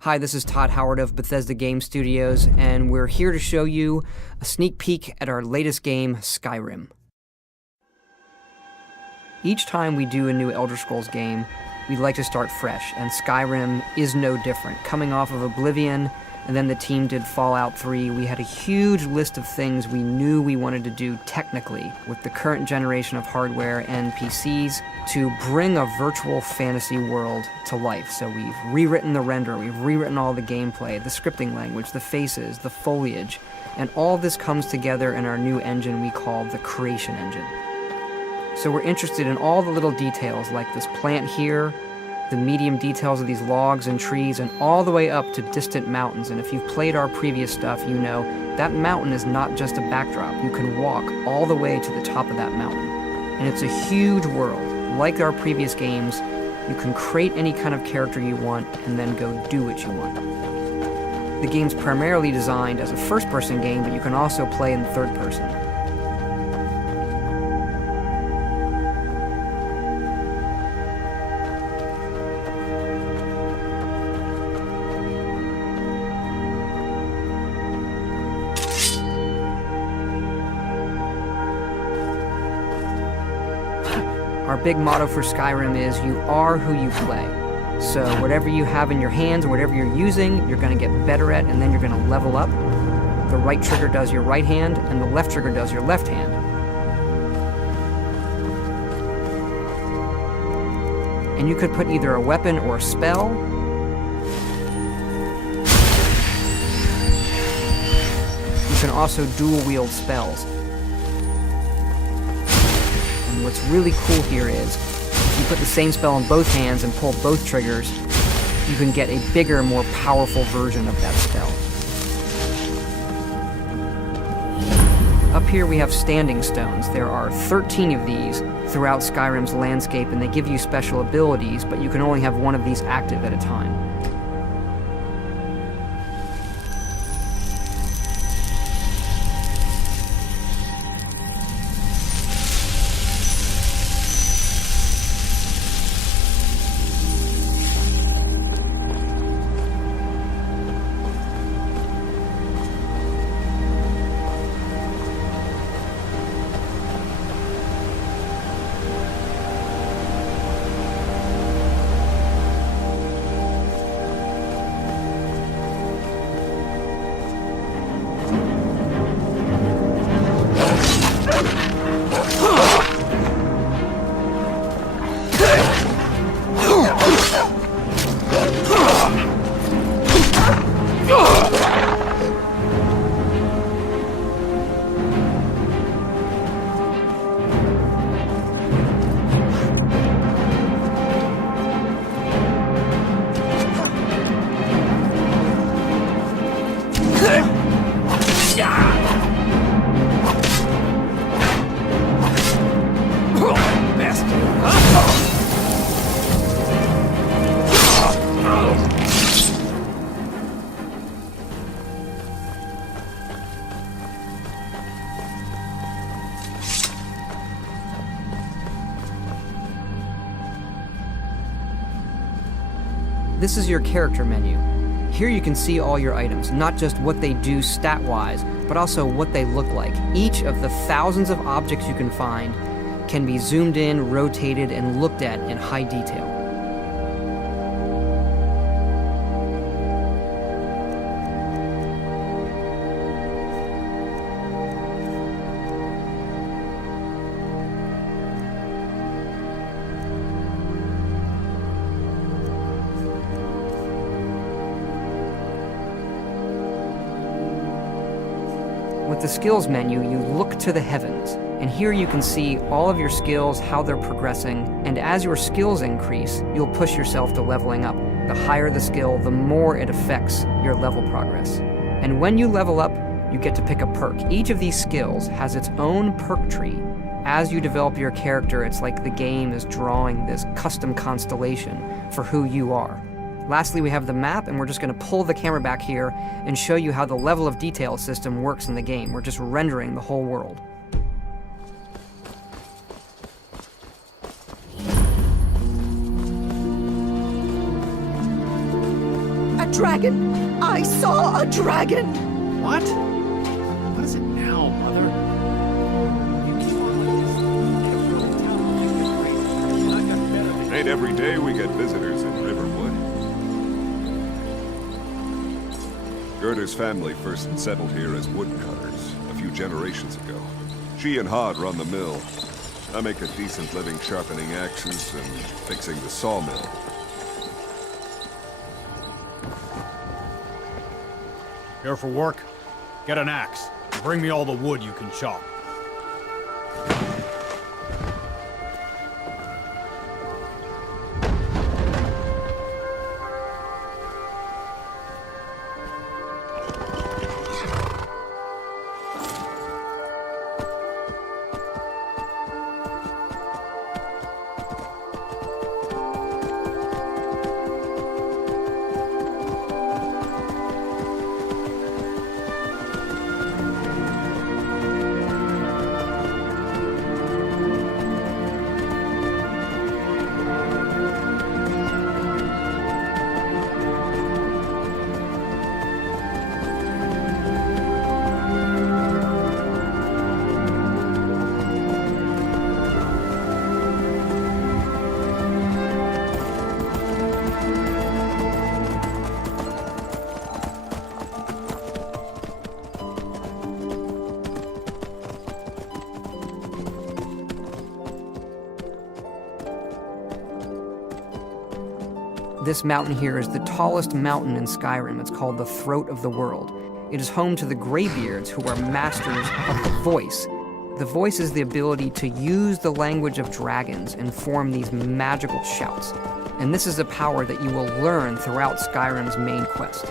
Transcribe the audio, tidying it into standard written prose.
Hi, this is Todd Howard of Bethesda Game Studios, and we're here to show you a sneak peek at our latest game, Skyrim. Each time we do a new Elder Scrolls game, we'd like to start fresh, and Skyrim is no different. Coming off of Oblivion, and then the team did Fallout 3, we had a huge list of things we knew we wanted to do technically with the current generation of hardware and PCs to bring a virtual fantasy world to life. So we've rewritten the render, we've rewritten all the gameplay, the scripting language, the faces, the foliage, and all this comes together in our new engine we call the Creation Engine. So we're interested in all the little details like this plant here, the medium details of these logs and trees, and all the way up to distant mountains. And if you've played our previous stuff, you know that mountain is not just a backdrop. You can walk all the way to the top of that mountain. And it's a huge world. Like our previous games, you can create any kind of character you want and then go do what you want. The game's primarily designed as a first-person game, but you can also play in third person. Our big motto for Skyrim is, you are who you play. So whatever you have in your hands, or whatever you're using, you're going to get better at, and then you're going to level up. The right trigger does your right hand, and the left trigger does your left hand. And you could put either a weapon or a spell. You can also dual wield spells. What's really cool here is, if you put the same spell in both hands and pull both triggers, you can get a bigger, more powerful version of that spell. Up here we have standing stones. There are 13 of these throughout Skyrim's landscape, and they give you special abilities, but you can only have one of these active at a time. This is your character menu. Here you can see all your items, not just what they do stat-wise, but also what they look like. Each of the thousands of objects you can find can be zoomed in, rotated, and looked at in high detail. With the skills menu, you look to the heavens, and here you can see all of your skills, how they're progressing, and as your skills increase, you'll push yourself to leveling up. The higher the skill, the more it affects your level progress. And when you level up, you get to pick a perk. Each of these skills has its own perk tree. As you develop your character, it's like the game is drawing this custom constellation for who you are. Lastly, we have the map, and we're just going to pull the camera back here and show you how the level of detail system works in the game. We're just rendering the whole world. A dragon! I saw a dragon! What? What is it now, Mother? Ain't every day we get visitors in Riverwood. Gerda's family first settled here as woodcutters a few generations ago. She and Hod run the mill. I make a decent living sharpening axes and fixing the sawmill. Here for work? Get an axe. Bring me all the wood you can chop. This mountain here is the tallest mountain in Skyrim. It's called the Throat of the World. It is home to the Greybeards, who are masters of the voice. The voice is the ability to use the language of dragons and form these magical shouts. And this is a power that you will learn throughout Skyrim's main quest.